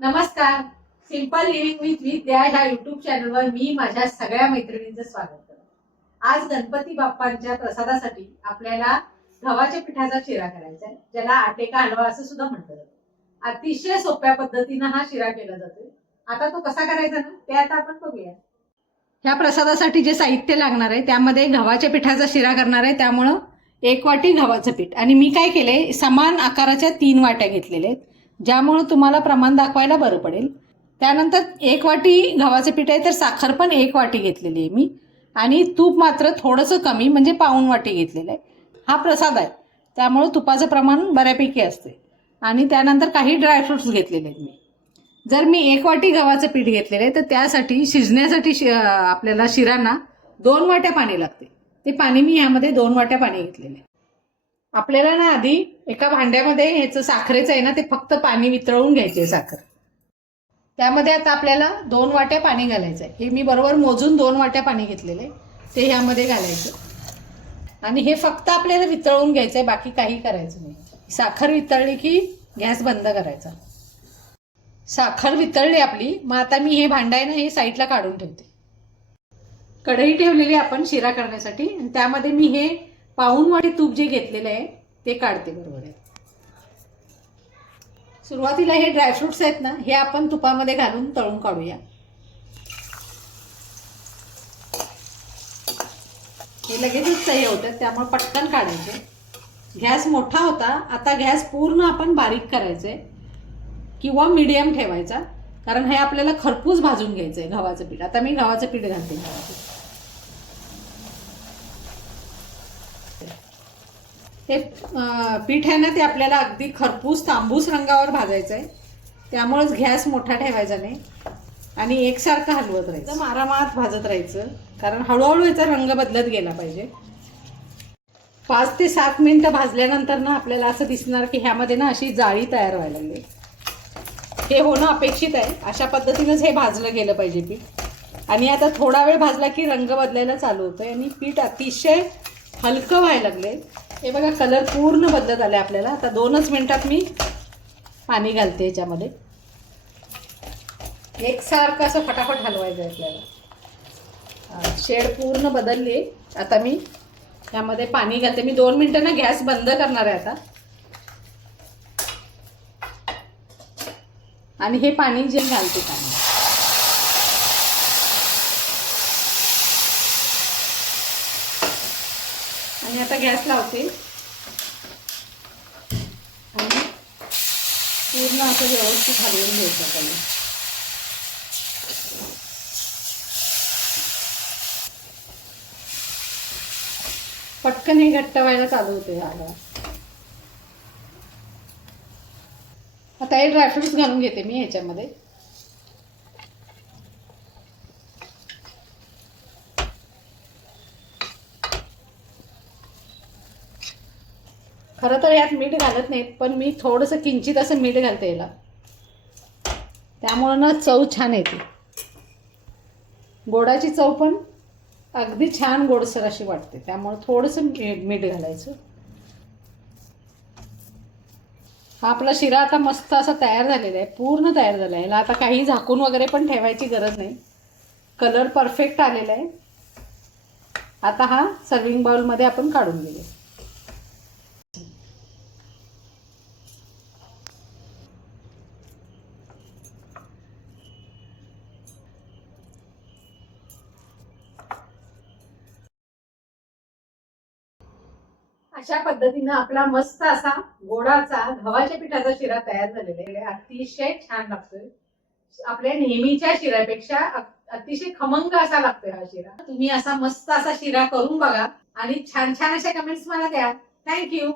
Simple living with विद्या ह्या YouTube चॅनलवर मी माझ्या सगळ्या मैत्रिणींचं स्वागत करते. आज गणपती बाप्पांच्या प्रसादासाठी आपल्याला गव्हाच्या पिठाचा शिरा करायचा आहे. ज्याला आटेका हलवा असं सुद्धा म्हटलं जातं अतिशय सोप्या पद्धतीनं हा शिरा केला जातोय. आता तो कसा करायचा ना ते आता आपण बघूया. ह्या प्रसादासाठी जे साहित्य लागणार आहे त्यामध्ये गव्हाच्या पिठाचा शिरा करणार आहे. त्यामुळं एक वाटी गव्हाचं पीठ. आणि मी काय केलंय समान आकाराच्या तीन वाट्या घेतलेल्या आहेत. ज्यामुळं तुम्हाला प्रमाण दाखवायला बरं पडेल. त्यानंतर एक वाटी गव्हाचं पीठ आहे तर साखर पण एक वाटी घेतलेली आहे मी. आणि तूप मात्र थोडंसं कमी म्हणजे पाऊण वाटी घेतलेलं आहे. हा प्रसाद आहे. त्यामुळं तुपाचं प्रमाण बऱ्यापैकी असते. आणि त्यानंतर काही ड्रायफ्रुट्स घेतलेले आहेत मी. जर मी एक वाटी गव्हाचं पीठ घेतलेलं आहे तर त्यासाठी शिजण्यासाठी शि आपल्याला शिरांना दोन वाट्या पाणी लागते. ते पाणी मी ह्यामध्ये दोन वाट्या पाणी घेतलेले आहे. आपल्याला ना आधी एका भांड्यामध्ये ह्याचं साखरेचं आहे ना ते फक्त पाणी वितळवून घ्यायचे आहे साखर. त्यामध्ये आता आपल्याला दोन वाट्या पाणी घालायचं आहे. हे मी बरोबर मोजून दोन वाट्या पाणी घेतलेलं आहे. ते ह्यामध्ये घालायचं. आणि हे फक्त आपल्याला वितळवून घ्यायचं आहे बाकी काही करायचं नाही. साखर वितळली की गॅस बंद करायचा. साखर वितळली आपली मग आता मी हे भांडं आहे ना हे साईडला काढून ठेवते. कढई ठेवलेली आपण शिरा करण्यासाठी आणि त्यामध्ये मी हे पाऊन वाटी तूप जे घेतलेलं आहे ते काढते बरोबर आहे. सुरुवातीला हे ड्रायफ्रुट्स आहेत ना हे आपण तुपामध्ये घालून तळून काढूया. हे लगेचच हे होतात त्यामुळे पटकन काढायचे. गॅस मोठा होता आता गॅस पूर्ण आपण बारीक करायचे किंवा मीडियम ठेवायचा कारण हे आपल्याला खरपूस भाजून घ्यायचं आहे गव्हाचं पीठ. आता मी गव्हाचं पीठ घालते. हे पीठ आहे ना ते आपल्याला अगदी खरपूस तांबूस रंगावर भाजायचं आहे त्यामुळेच गॅस मोठा ठेवायचा नाही. आणि एकसारखं हलवत राहायचं. आरामात भाजत राहायचं. कारण हळूहळू याचा रंग बदलत गेला पाहिजे. पाच ते सात मिनिटं भाजल्यानंतर ना आपल्याला असं दिसणार की ह्यामध्ये ना अशी जाळी तयार व्हायला लागली. हे होणं अपेक्षित आहे. अशा पद्धतीनंच हे भाजलं गेलं पाहिजे पीठ. आणि आता थोडा वेळ भाजला की रंग बदलायला चालू होतोय. आणि पीठ अतिशय हलकं व्हायला लागले हे बघा कलर पूर्ण बदलत आले आपल्याला. आता दोनच मिनटात मी पाणी घालते याच्यामध्ये. एकसारखं असं फटाफट हलवायचं आहे आपल्याला. शेड पूर्ण बदलली आता मी यामध्ये पाणी घालते. मी दोन मिनटं ना गॅस बंद करणार आहे आता. आणि हे पाणी जे घालते पाणी आणि आता गॅस लावते. आणि पूर्ण असं व्यवस्थित हलवून घ्यायचं आपल्याला. पटकन हे घट्ट व्हायला चालू होते आलं. आता हे ड्रायफ्रुट्स घालून घेते मी ह्याच्यामध्ये. खरं तर यात मीठ घालत नाहीत पण मी थोडंसं किंचित असं मीठ घालते याला. त्यामुळं ना चव छान येते. गोडाची चव पण अगदी छान गोडसर अशी वाटते. त्यामुळं थोडंसं मी- मीठ घालायचं. हा आपला शिरा आता मस्त असा तयार झालेला आहे पूर्ण तयार झाला आहे. याला आता काही झाकून वगैरे पण ठेवायची गरज नाही. कलर परफेक्ट आलेला आहे. आता हा सर्विंग बाउलमध्ये आपण काढून घेऊया. अशा पद्धतीनं आपला मस्त असा गोडाचा गव्हाच्या पिठाचा शिरा तयार झालेला आहे. अतिशय छान लागतोय. आपल्या नेहमीच्या शिऱ्यापेक्षा अतिशय खमंग असा लागतोय हा शिरा. तुम्ही असा मस्त असा शिरा करून बघा आणि छान छान अशा कमेंट्स मला द्या. थँक्यू